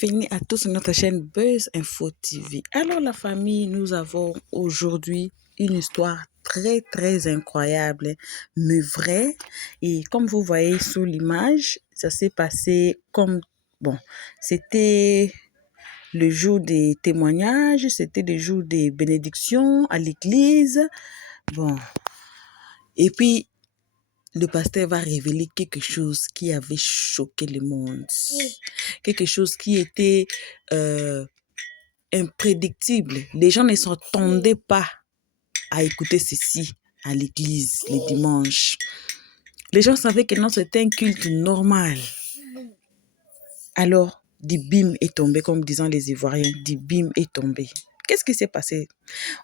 Bienvenue à tous sur notre chaîne Buzz Info TV. Alors la famille, nous avons aujourd'hui une histoire très incroyable, mais vraie. Et comme vous voyez sur l'image, ça s'est passé comme... Bon, c'était le jour des témoignages, c'était le jour des bénédictions à l'église. Bon, et puis le pasteur va révéler quelque chose qui avait choqué le monde. Quelque chose qui était imprédictible. Les gens ne s'attendaient pas à écouter ceci à l'église les dimanches. Les gens savaient que non, c'était un culte normal. Alors, Dibim est tombé, comme disant les Ivoiriens, Dibim est tombé. Qu'est-ce qui s'est passé?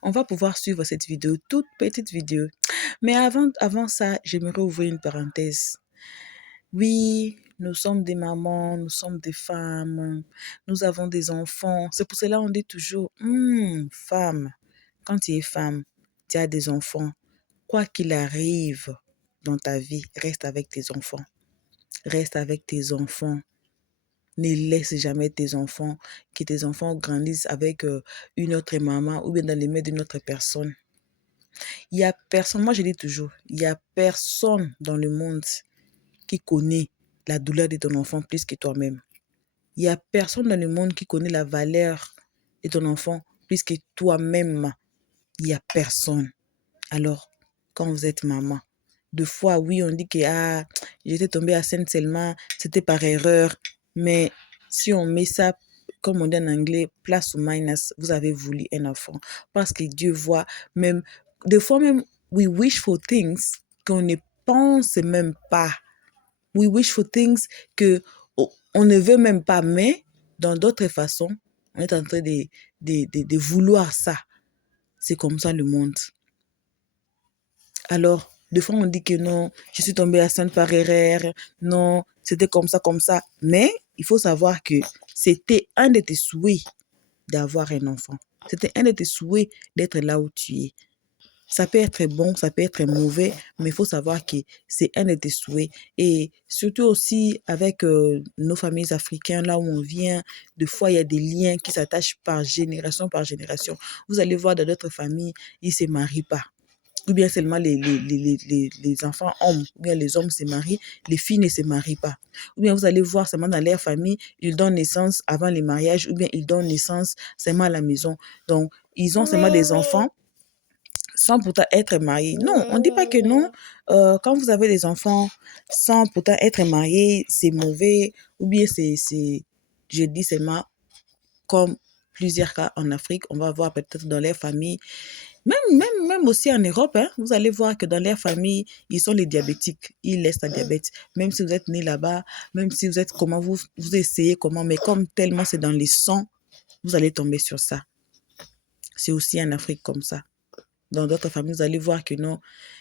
On va pouvoir suivre cette vidéo, toute petite vidéo. Mais avant ça, j'aimerais ouvrir une parenthèse. Oui, nous sommes des mamans, nous sommes des femmes, nous avons des enfants. C'est pour cela qu'on dit toujours, femme, quand tu es femme, tu as des enfants. Quoi qu'il arrive dans ta vie, reste avec tes enfants. Reste avec tes enfants. Ne laisse jamais tes enfants, que tes enfants grandissent avec une autre maman ou bien dans les mains d'une autre personne. Il n'y a personne, moi je dis toujours, il n'y a personne dans le monde qui connaît la douleur de ton enfant plus que toi-même. Il n'y a personne dans le monde qui connaît la valeur de ton enfant plus que toi-même. Il n'y a personne. Alors, quand vous êtes maman, deux fois, oui, on dit que j'étais tombée enceinte seulement, c'était par erreur. Mais si on met ça, comme on dit en anglais, plus ou minus, vous avez voulu un enfant. Parce que Dieu voit même, des fois même, we wish for things qu'on ne pense même pas. We wish for things que on ne veut même pas, mais dans d'autres façons, on est en train de vouloir ça. C'est comme ça le monde. Alors, des fois, on dit que non, je suis tombée enceinte par erreur, non, c'était comme ça. Mais il faut savoir que c'était un de tes souhaits d'avoir un enfant. C'était un de tes souhaits d'être là où tu es. Ça peut être bon, ça peut être mauvais, mais il faut savoir que c'est un de tes souhaits. Et surtout aussi avec nos familles africaines, là où on vient, des fois, il y a des liens qui s'attachent par génération. Vous allez voir dans d'autres familles, ils ne se marient pas. Ou bien seulement les enfants hommes, ou bien les hommes se marient, les filles ne se marient pas. Ou bien vous allez voir seulement dans leur famille, ils donnent naissance avant les mariages, ou bien ils donnent naissance seulement à la maison. Donc, ils ont seulement des enfants sans pourtant être mariés. Non, on ne dit pas que non. Quand vous avez des enfants sans pourtant être mariés, c'est mauvais. Ou bien je dis seulement, comme plusieurs cas en Afrique, on va voir peut-être dans les familles, même aussi en Europe, hein, vous allez voir que dans les familles, ils sont les diabétiques. Ils laissent la diabète. Même si vous êtes né là-bas, même si vous êtes comment, vous essayez comment, mais comme tellement c'est dans les sangs, vous allez tomber sur ça. C'est aussi en Afrique comme ça. Dans d'autres familles, vous allez voir que non,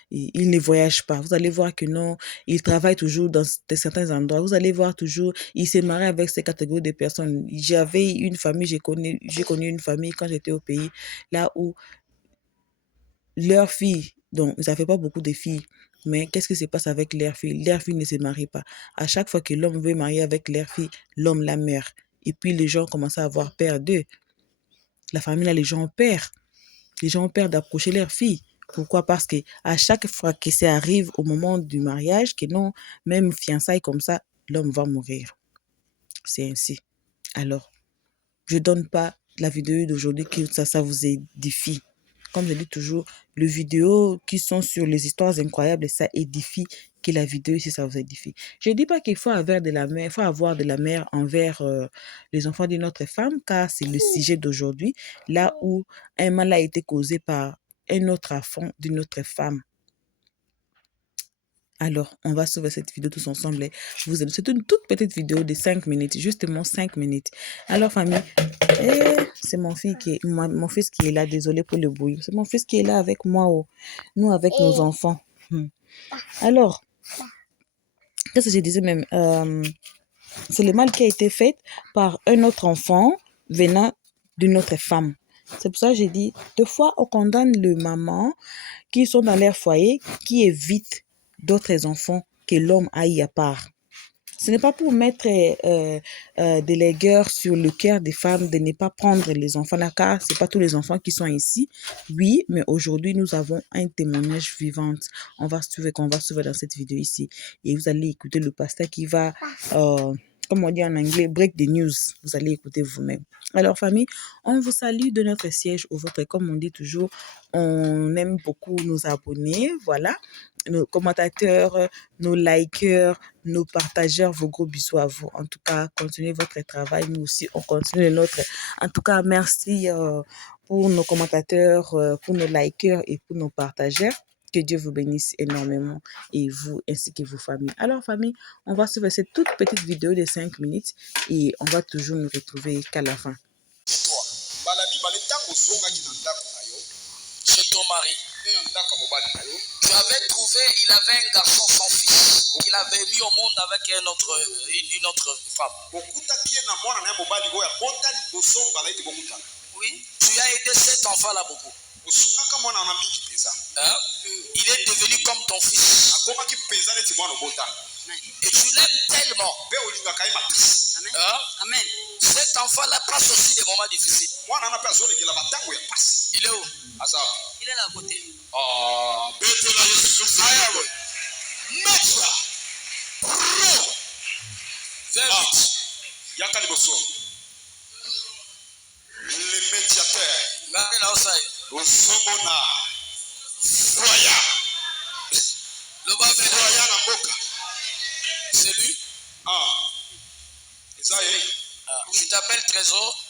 ils ne voyagent pas. Vous allez voir que non, ils travaillent toujours dans certains endroits. Vous allez voir toujours, ils se marient avec ces catégories de personnes. J'avais une famille, j'ai connu une famille quand j'étais au pays, là où leurs filles, donc ils n'avaient pas beaucoup de filles, mais qu'est-ce qui se passe avec leurs filles? Leurs filles ne se marient pas. À chaque fois que l'homme veut marier avec leur fille, l'homme la meurt. Et puis les gens commencent à avoir peur d'eux. La famille, là, les gens ont peur. Les gens ont peur d'approcher leurs filles. Pourquoi? Parce que à chaque fois que ça arrive au moment du mariage, que non, même fiançailles comme ça, l'homme va mourir. C'est ainsi. Alors, je ne donne pas la vidéo d'aujourd'hui que ça vous édifie. Comme je dis toujours, les vidéos qui sont sur les histoires incroyables, ça édifie que la vidéo ici, ça vous édifie. Je ne dis pas qu'il faut avoir de la mère, envers les enfants d'une autre femme, car c'est le sujet d'aujourd'hui, là où un mal a été causé par un autre enfant d'une autre femme. Alors, on va sauver cette vidéo tous ensemble. C'est une toute petite vidéo de 5 minutes, justement 5 minutes. Alors, famille, c'est mon fils qui est là, désolé pour le bruit. C'est mon fils qui est là avec moi, nous avec nos enfants. Alors, qu'est-ce que je disais même? C'est le mal qui a été fait par un autre enfant venant d'une autre femme. C'est pour ça que j'ai dit, deux fois, on condamne les mamans qui sont dans leur foyer, qui évitent d'autres enfants que l'homme aille à part. Ce n'est pas pour mettre des légueurs sur le cœur des femmes de ne pas prendre les enfants là, car ce n'est pas tous les enfants qui sont ici. Oui, mais aujourd'hui, nous avons un témoignage vivant. On va suivre dans cette vidéo ici. Et vous allez écouter le pasteur qui va, comme on dit en anglais, break the news. Vous allez écouter vous-même. Alors, famille, on vous salue de notre siège au vôtre. Comme on dit toujours, on aime beaucoup nos abonnés. Voilà. Nos commentateurs, nos likeurs, nos partageurs, vos gros bisous à vous. En tout cas, continuez votre travail. Nous aussi, on continue le nôtre. En tout cas, merci pour nos commentateurs, pour nos likeurs et pour nos partageurs. Que Dieu vous bénisse énormément et vous ainsi que vos familles. Alors, famille, on va suivre cette toute petite vidéo de 5 minutes et on va toujours nous retrouver qu'à la fin. Chez ton mari. Tu avais trouvé, il avait un garçon, son fils, qu'il avait mis au monde avec une autre femme. Oui, tu as aidé cet enfant-là beaucoup. Hein? Il est devenu comme ton fils. Et tu l'aimes tellement. Hein? Amen. Cet enfant-là passe aussi des moments difficiles. Il est où? Il est là à côté. Le médiateur. C'est lui? Tu t'appelles Trésor?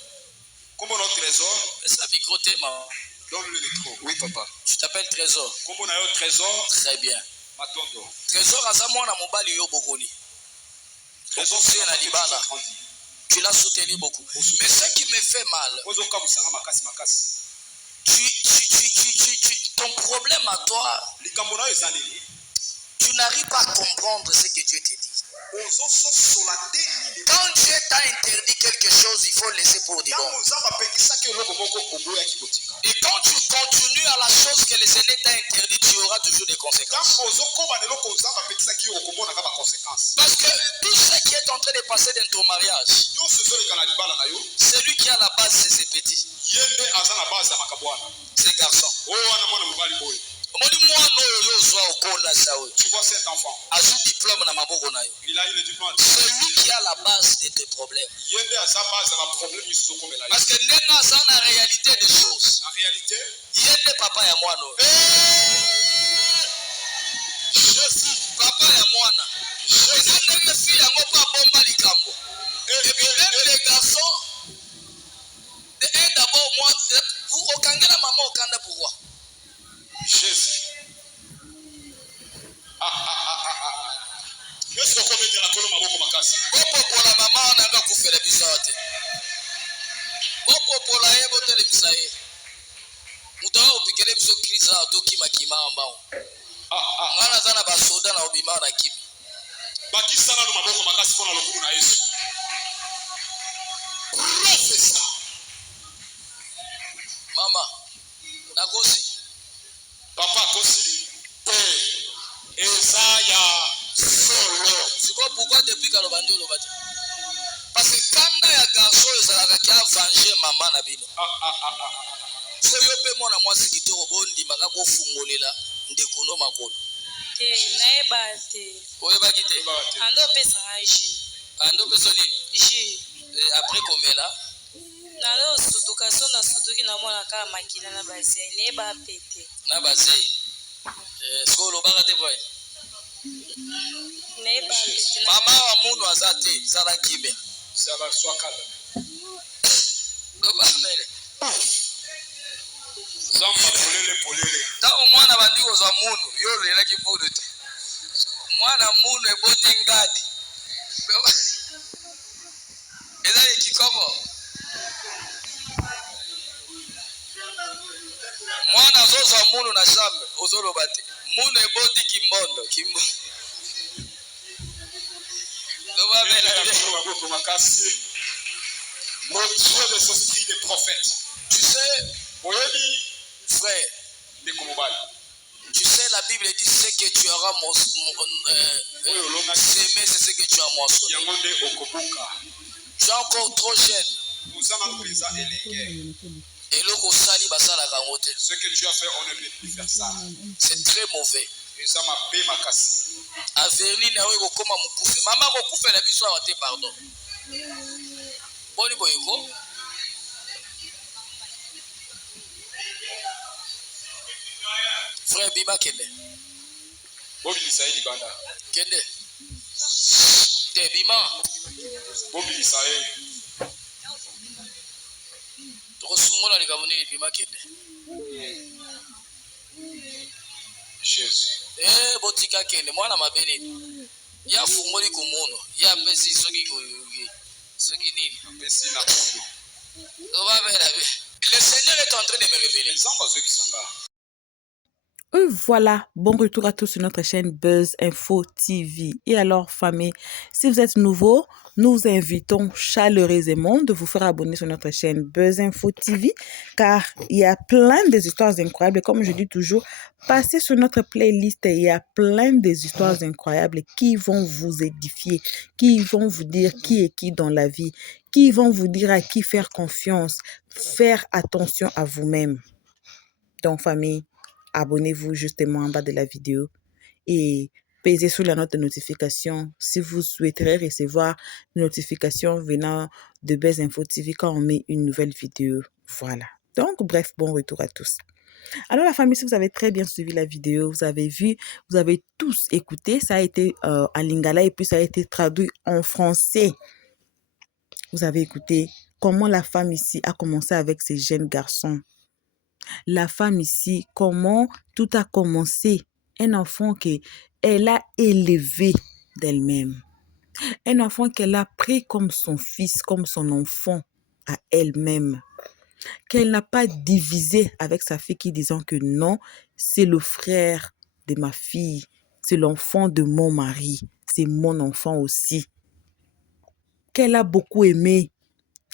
Comment notre Trésor? Ça bicoté, maman. Donne-le le micro. Oui, papa. Tu t'appelles Trésor? Comment on a eu Trésor? Très bien. Matondo. Trésor, à ça, moi, on a mobile yo bokoni. Trésor, c'est un Alibala. Tu l'as soutenu beaucoup. Mais ce qui me fait mal, ton problème à toi, tu n'arrives pas à comprendre ce que Dieu te dit. Quand Dieu t'a interdit quelque chose, il faut le laisser pour dire bon. Et quand tu continues à la chose que le Seigneur t'a interdit, tu auras toujours des conséquences. Parce que tout ce qui est en train de passer dans ton mariage, c'est lui qui a la base de ces petits. Ces garçons. Tu vois cet enfant. Il a une diplôme. C'est lui qui a la base de tes problèmes. Parce que dans la réalité des choses, en réalité, il est papa et moi. Je suis papa et moi. Je suis un et puis même les garçons, d'abord moi, vous au Kangela maman au Kanda pourquoi? Jésus. Yesu okomete na tolo maboko makasi. Opopola mama nanga kufela bisote. Opopola yebo tele bisaye. Mudawa upikele biso kriza atoki makima ambao. Ngana zana basoda na obima na kimi. Bakisa na maboko makasi pona lokulu na Yesu. Profesa. Mama. Nakosi. Papa kosi. Esaya. Solo. C'est quoi pourquoi depuis que le bandi le bâti? Parce que quand il y a garçon, il y a venger maman na bino. So yo pe mona mwasi kitoko bondi makako fungolela ndekuno makolo. Naeba te. Oyeba kite. Ando pesa aji. Ando pesa nini? Ji. Après komela. Nalo sutuka so na sutuki na mwana kama makina na baze. Naeba pete. Na baze. So lo bagate boy. Mama wa munu azate zala kibe zala swakala loba mele zamba polele ta omwana bandiko za munu yo lela kibudu te mwana munu eboti ngadi ela ekikomo mwana zozo munu na jambe ozoloba te munu eboti kimbondo. Notre des esprits des prophètes. Tu sais, frère, des Komobal. tu sais, la Bible Bible dit ce que tu auras semé, c'est ce que tu as moissonné. Tu es encore trop jeune. Et le Kosali Basala Kamote. Ce que tu as fait, on ne peut plus faire ça. C'est très mauvais. Et ça m'a payé ma casse. Averni na we kokoma mukufe. Mama kokufe na biso awate pardon. Boni boyeko. Frère Biba Kende. Bobi Lisaï Libanda. Kende. Te Bima. Bobi Lisaï. Tokosungola likamuni Bima Kende. Jésus. Botika Kende. Mwana mabeni. Ya fungoli kumuno. Ya pesi soki nini. Pesi na kundo. Le Seigneur est en train de me révéler. Les enfants ceux qui sont là. Et voilà, bon retour à tous sur notre chaîne Buzz Info TV. Et alors, famille, si vous êtes nouveau, nous vous invitons chaleureusement de vous faire abonner sur notre chaîne Buzz Info TV, car il y a plein d'histoires incroyables. Et comme je dis toujours, passez sur notre playlist, il y a plein d'histoires incroyables qui vont vous édifier, qui vont vous dire qui est qui dans la vie, qui vont vous dire à qui faire confiance, faire attention à vous-même. Donc, famille, abonnez-vous justement en bas de la vidéo et pesez sur la note de notification si vous souhaiterez recevoir une notification venant de Buzz Info TV quand on met une nouvelle vidéo. Voilà. Donc, bref, bon retour à tous. Alors, la famille, si vous avez très bien suivi la vidéo, vous avez vu, vous avez tous écouté, ça a été en lingala et puis ça a été traduit en français. Vous avez écouté comment la femme ici a commencé avec ces jeunes garçons. La femme ici, comment tout a commencé. Un enfant qu'elle a élevé d'elle-même. Un enfant qu'elle a pris comme son fils, comme son enfant à elle-même. Qu'elle n'a pas divisé avec sa fille qui disant que non, c'est le frère de ma fille. C'est l'enfant de mon mari. C'est mon enfant aussi. Qu'elle a beaucoup aimé.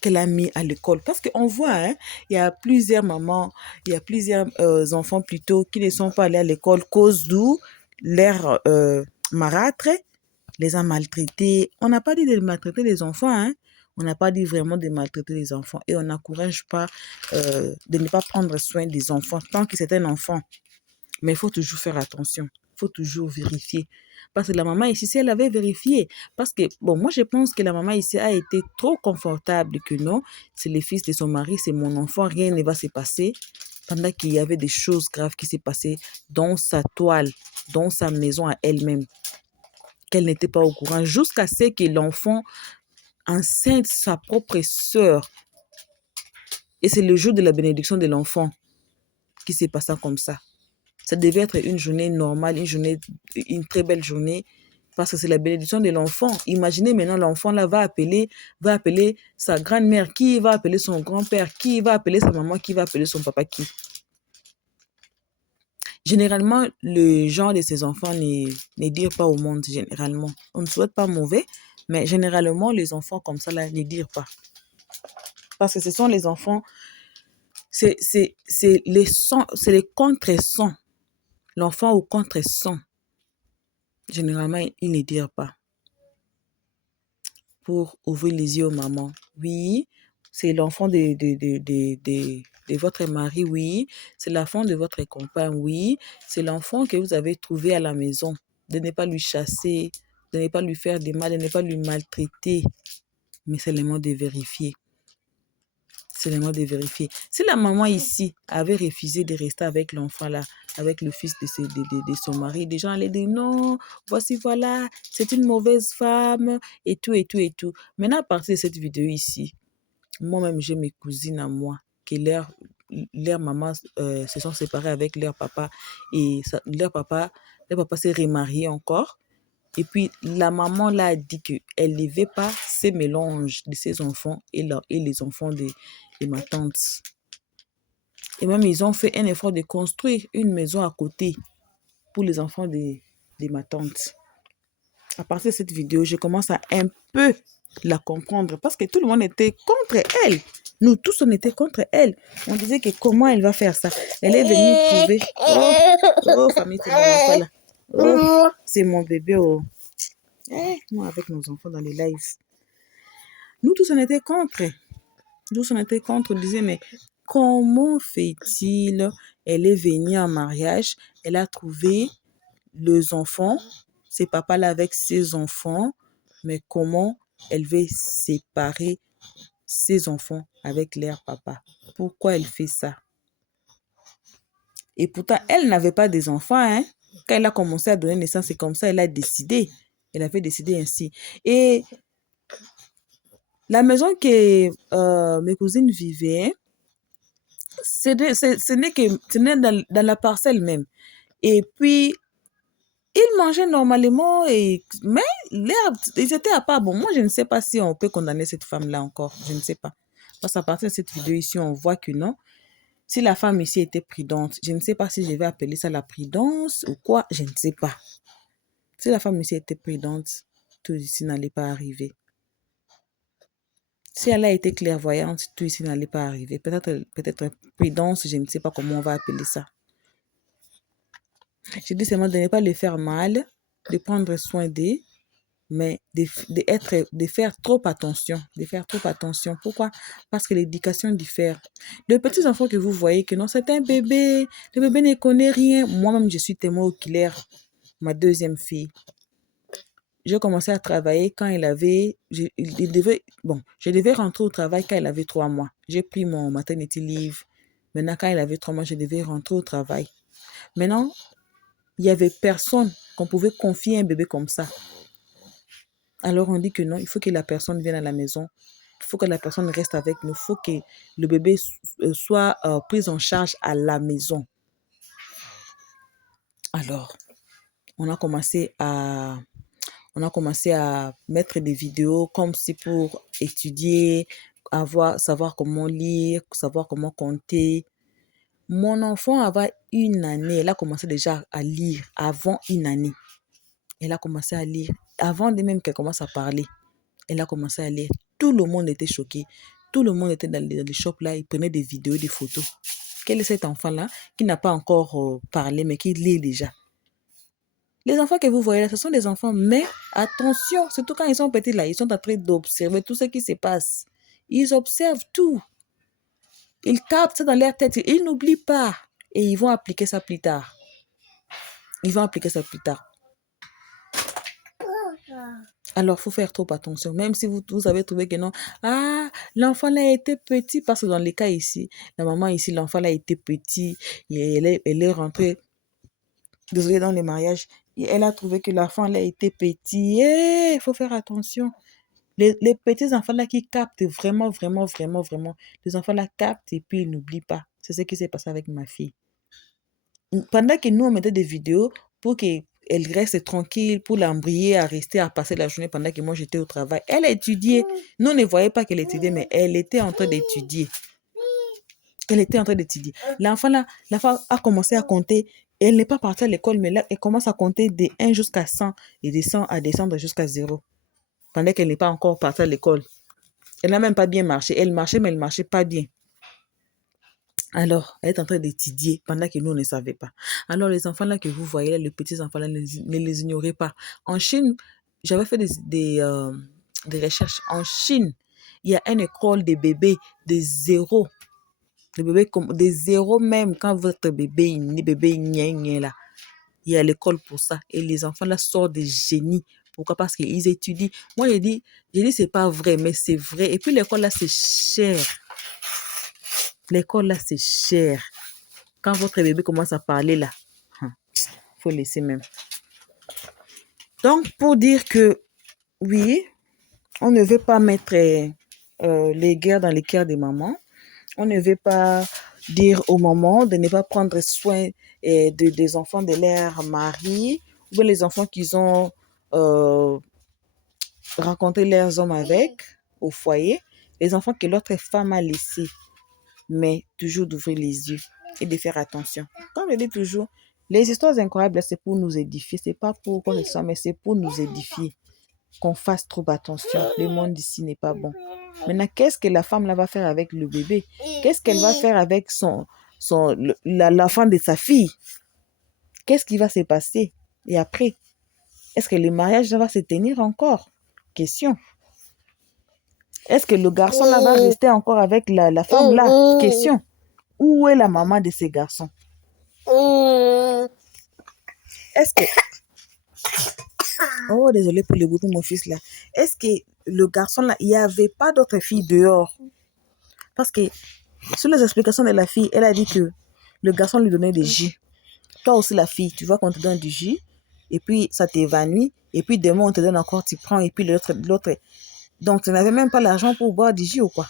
Qu'elle a mis à l'école. Parce qu'on voit, hein, il y a plusieurs mamans, il y a plusieurs enfants plutôt qui ne sont pas allés à l'école cause d'où leur marâtre les a maltraités. On n'a pas dit de maltraiter les enfants, hein. On n'a pas dit vraiment de maltraiter les enfants. Et on n'encourage pas de ne pas prendre soin des enfants tant que c'est un enfant. Mais il faut toujours faire attention. Il faut toujours vérifier. Parce que la maman ici, si elle avait vérifié, parce que, bon, moi je pense que la maman ici a été trop confortable que non, c'est le fils de son mari, c'est mon enfant, rien ne va se passer. Pendant qu'il y avait des choses graves qui s'est passées dans sa toile, dans sa maison à elle-même, qu'elle n'était pas au courant, jusqu'à ce que l'enfant enceinte sa propre sœur. Et c'est le jour de la bénédiction de l'enfant qui s'est passé comme ça. Ça devait être une journée normale, une très belle journée, parce que c'est la bénédiction de l'enfant. Imaginez maintenant, l'enfant là va appeler sa grand-mère, qui va appeler son grand-père, qui va appeler sa maman, qui va appeler son papa, qui. Généralement, le genre de ces enfants ne dirent pas au monde, généralement. On ne souhaite pas mauvais, mais généralement, les enfants comme ça là ne dirent pas. Parce que ce sont les enfants, c'est les contre-sons. L'enfant au contre-son, généralement, il ne dit pas. Pour ouvrir les yeux aux mamans. Oui, c'est l'enfant de votre mari, oui. C'est l'enfant de votre compagne, oui. C'est l'enfant que vous avez trouvé à la maison. De ne pas lui chasser, de ne pas lui faire du mal, de ne pas lui maltraiter. Mais c'est le moment de vérifier. C'est le moment de vérifier. Si la maman ici avait refusé de rester avec l'enfant là, avec le fils de son mari, des gens allaient dire non, voici voilà, c'est une mauvaise femme, et tout, et tout, et tout. Maintenant, à partir de cette vidéo ici, moi-même, j'ai mes cousines à moi, que leur maman se sont séparées avec leur papa, et leur papa s'est remarié encore. Et puis, la maman là a dit qu'elle ne veut pas ces mélanges de ses enfants et les enfants de ma tante. Et même, ils ont fait un effort de construire une maison à côté pour les enfants de ma tante. À partir de cette vidéo, je commence à un peu la comprendre parce que tout le monde était contre elle. Nous tous, on était contre elle. On disait que comment elle va faire ça? Elle est venue trouver. Oh, famille, c'est mon enfant là. Oh, c'est mon bébé. Oh. Moi, avec nos enfants dans les lives. Nous tous, on était contre. Nous, on était contre. On disait, mais comment fait-il? Elle est venue en mariage. Elle a trouvé les enfants. Ses papas là avec ses enfants. Mais comment elle veut séparer ses enfants avec leur papa? Pourquoi elle fait ça? Et pourtant, elle n'avait pas des enfants. Hein? Quand elle a commencé à donner naissance, c'est comme ça, elle a décidé. Elle avait décidé ainsi. Et la maison que mes cousines vivaient, ce n'est dans la parcelle même. Et puis, ils mangeaient normalement, mais ils étaient à part. Bon, moi, je ne sais pas si on peut condamner cette femme-là encore. Je ne sais pas. Parce qu'à partir de cette vidéo ici, on voit que non. Si la femme ici était prudente, je ne sais pas si je vais appeler ça la prudence ou quoi, je ne sais pas. Si la femme ici était prudente, tout ici n'allait pas arriver. Si elle a été clairvoyante, tout ici n'allait pas arriver. Peut-être prudence, je ne sais pas comment on va appeler ça. Je dis seulement de ne pas les faire mal, de prendre soin d'eux, mais de faire trop attention. De faire trop attention. Pourquoi? Parce que l'éducation diffère. Les petits enfants que vous voyez que non, c'est un bébé. Le bébé ne connaît rien. Moi-même, je suis témoin oculaire. Ma deuxième fille. J'ai commencé à travailler quand elle avait... Je devais rentrer au travail quand elle avait 3 mois. J'ai pris mon maternity leave. Maintenant, quand elle avait 3 mois, je devais rentrer au travail. Maintenant, il n'y avait personne qu'on pouvait confier un bébé comme ça. Alors, on dit que non, il faut que la personne vienne à la maison. Il faut que la personne reste avec nous. Il faut que le bébé soit pris en charge à la maison. Alors, on a commencé à mettre des vidéos comme si pour étudier, savoir comment lire, savoir comment compter. Mon enfant avait 1 année. Elle a commencé déjà à lire avant 1 année. Elle a commencé à lire. Avant même qu'elle commence à parler, elle a commencé à lire. Tout le monde était choqué. Tout le monde était dans les shops là. Ils prenaient des vidéos, des photos. Quel est cet enfant-là qui n'a pas encore parlé, mais qui lit déjà? Les enfants que vous voyez là, ce sont des enfants. Mais attention, surtout quand ils sont petits là, ils sont en train d'observer tout ce qui se passe. Ils observent tout. Ils captent ça dans leur tête. Ils n'oublient pas. Et ils vont appliquer ça plus tard. Alors, il faut faire trop attention. Même si vous avez trouvé que non. Ah, l'enfant là était petit. Parce que dans les cas ici, la maman ici, l'enfant là était petit. Et elle est rentrée. Désolée, dans les mariages. Et elle a trouvé que l'enfant là était petit. Il faut faire attention. Les petits enfants là qui captent vraiment. Les enfants là captent et puis ils n'oublient pas. C'est ce qui s'est passé avec ma fille. Pendant que nous, on mettait des vidéos pour qu'elle reste tranquille, pour l'embrayer à rester, à passer la journée pendant que moi, j'étais au travail. Elle étudiait. Nous, on ne voyait pas qu'elle étudiait, mais elle était en train d'étudier. L'enfant là, a commencé à compter. Elle n'est pas partie à l'école, mais là, elle commence à compter de 1 jusqu'à 100 et à descendre jusqu'à 0. Pendant qu'elle n'est pas encore partie à l'école. Elle n'a même pas bien marché. Elle marchait, mais elle ne marchait pas bien. Alors, elle est en train d'étudier pendant que nous, on ne savait pas. Alors, les enfants là que vous voyez, là, les petits enfants là, ne les ignorez pas. En Chine, j'avais fait des recherches. En Chine, il y a une école de bébés de 0. De 0 même, quand votre bébé est né, là, il y a l'école pour ça. Et les enfants là sortent des génies. Pourquoi? Parce qu'ils étudient. Moi, j'ai dit, c'est pas vrai, mais c'est vrai. Et puis, l'école là, c'est cher. L'école là, c'est cher. Quand votre bébé commence à parler là, faut laisser même. Donc, pour dire que, oui, on ne veut pas mettre les guerres dans les cœurs des mamans. On ne veut pas dire aux mamans de ne pas prendre soin des enfants de leur mari ou bien les enfants qu'ils ont rencontré leurs hommes avec au foyer, les enfants que l'autre femme a laissés. Mais toujours d'ouvrir les yeux et de faire attention. Comme je dis toujours, les histoires incroyables, c'est pour nous édifier. C'est pas pour quoi que ce soit, mais c'est pour nous édifier. Qu'on fasse trop attention. Le monde ici n'est pas bon. Maintenant, qu'est-ce que la femme là va faire avec le bébé? Qu'est-ce qu'elle va faire avec l'enfant de sa fille? Qu'est-ce qui va se passer? Et après, est-ce que le mariage va se tenir encore? Question. Est-ce que le garçon là va rester encore avec la femme là? Question. Où est la maman de ces garçons? Est-ce que... Oh, désolé pour le bruit de mon fils là. Est-ce que le garçon là, il n'y avait pas d'autres filles dehors? Parce que sur les explications de la fille, elle a dit que le garçon lui donnait des jus. Toi aussi la fille, tu vois qu'on te donne du jus, et puis ça t'évanouit, et puis demain on te donne encore, tu prends, et puis l'autre. Donc tu n'avais même pas l'argent pour boire du jus ou quoi?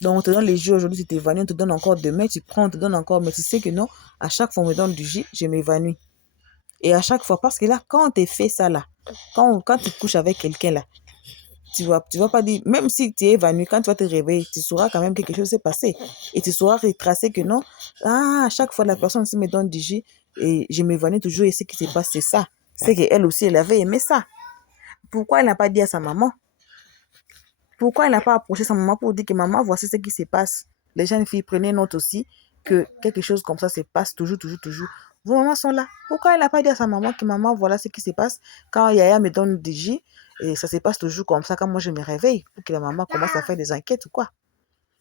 Donc on te donne les jus aujourd'hui, tu t'évanouis, on te donne encore demain, tu prends, on te donne encore, mais tu sais que non, à chaque fois on me donne du jus, je m'évanouis. Et à chaque fois, parce que là, quand on te fait ça là, quand tu couches avec quelqu'un là, tu vas pas dire, même si tu es évanoui, quand tu vas te réveiller, tu sauras quand même que quelque chose s'est passé. Et tu sauras retracer que non, à chaque fois la personne aussi me donne du jus et je m'évanouis toujours et ce qui se passe, c'est ça. C'est qu'elle aussi, elle avait aimé ça. Pourquoi elle n'a pas dit à sa maman? Pourquoi elle n'a pas approché sa maman pour dire que maman, voici ce qui se passe? Les jeunes filles, prenez note aussi que quelque chose comme ça se passe toujours. Vos mamans sont là. Pourquoi elle n'a pas dit à sa maman que maman, voilà ce qui se passe quand Yaya me donne du jus et ça se passe toujours comme ça quand moi je me réveille pour que la maman commence à faire des enquêtes ou quoi?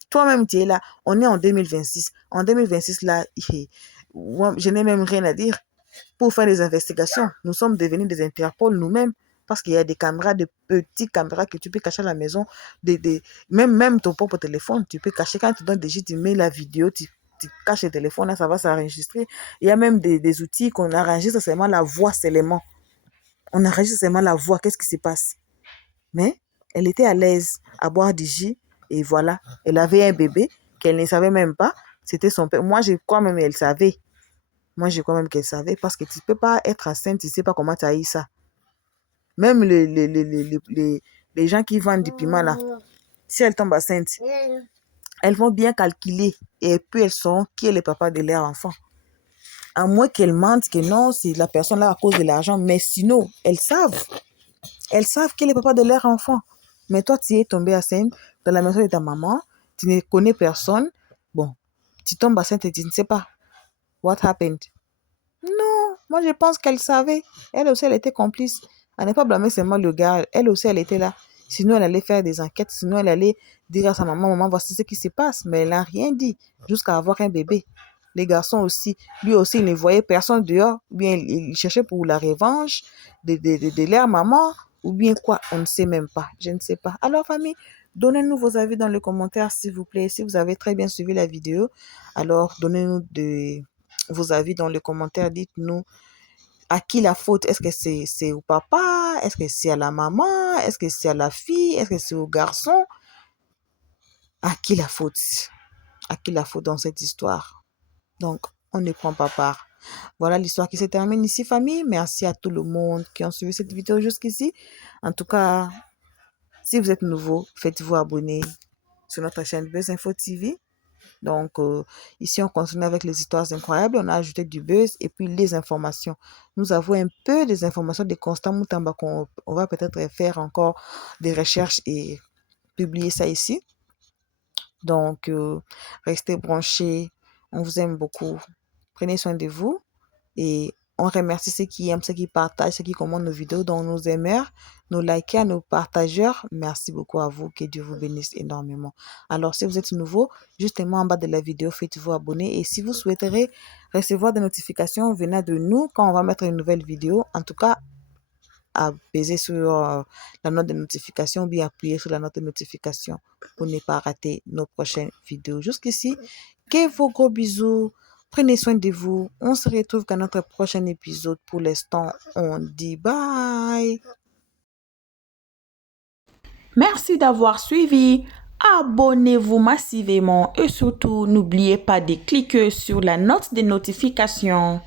Toi-même, tu es là. On est en 2026. En 2026, là, je n'ai même rien à dire pour faire des investigations. Nous sommes devenus des Interpol nous-mêmes parce qu'il y a des caméras, des petites caméras que tu peux cacher à la maison. Même ton propre téléphone, tu peux cacher. Quand tu donnes des jeux, tu mets la vidéo, tu caches le téléphone, là, ça va s'enregistrer. Il y a même des outils qu'on enregistre seulement la voix seulement. On enregistre seulement la voix, qu'est-ce qui se passe? Mais elle était à l'aise à boire du jus et voilà. Elle avait un bébé qu'elle ne savait même pas. C'était son père. Moi, je crois même qu'elle savait. Moi, je crois même qu'elle savait parce que tu ne peux pas être enceinte, tu ne sais pas comment tu as eu ça. Même les gens qui vendent du piment là, si elles tombent enceintes, elles vont bien calculer et puis elles sauront qui est le papa de leur enfant. À moins qu'elles mentent que non, c'est la personne là à cause de l'argent. Mais sinon, elles savent. Elles savent qui est le papa de leur enfant. Mais toi, tu es tombée enceinte dans la maison de ta maman. Tu ne connais personne. Bon, tu tombes enceinte et tu ne sais pas. What happened? Non, moi je pense qu'elle savait. Elle aussi, elle était complice. Elle n'est pas blâmée seulement le gars. Elle aussi, elle était là. Sinon, elle allait faire des enquêtes. Sinon, elle allait dire à sa maman, maman, voici ce qui se passe. Mais elle n'a rien dit jusqu'à avoir un bébé. Les garçons aussi, lui aussi, il ne voyait personne dehors. Ou bien, il cherchait pour la revanche de leur maman. Ou bien quoi, on ne sait même pas. Je ne sais pas. Alors, famille, donnez-nous vos avis dans les commentaires, s'il vous plaît. Si vous avez très bien suivi la vidéo, alors donnez-nous vos avis dans les commentaires. Dites-nous à qui la faute. Est-ce que c'est au papa? Est-ce que c'est à la maman? Est-ce que c'est à la fille? Est-ce que c'est au garçon? À qui la faute? À qui la faute dans cette histoire? Donc, on ne prend pas part. Voilà l'histoire qui se termine ici, famille. Merci à tout le monde qui ont suivi cette vidéo jusqu'ici. En tout cas, si vous êtes nouveau, faites-vous abonner sur notre chaîne Buzz Info TV. Donc, ici, on continue avec les histoires incroyables. On a ajouté du buzz et puis les informations. Nous avons un peu des informations de Constant Moutamba qu'on va peut-être faire encore des recherches et publier ça ici. Donc, restez branchés. On vous aime beaucoup. Prenez soin de vous. Et on remercie ceux qui aiment, ceux qui partagent, ceux qui commentent nos vidéos, donc nos aimeurs, nos likers, nos partageurs. Merci beaucoup à vous. Que Dieu vous bénisse énormément. Alors, si vous êtes nouveau, justement en bas de la vidéo, faites-vous abonner. Et si vous souhaiterez recevoir des notifications venant de nous quand on va mettre une nouvelle vidéo, en tout cas, apaiser sur la note de notification ou bien appuyer sur la note de notification pour ne pas rater nos prochaines vidéos. Jusqu'ici, que vos gros bisous. Prenez soin de vous. On se retrouve dans notre prochain épisode. Pour l'instant, on dit bye. Merci d'avoir suivi. Abonnez-vous massivement et surtout, n'oubliez pas de cliquer sur la note de notification.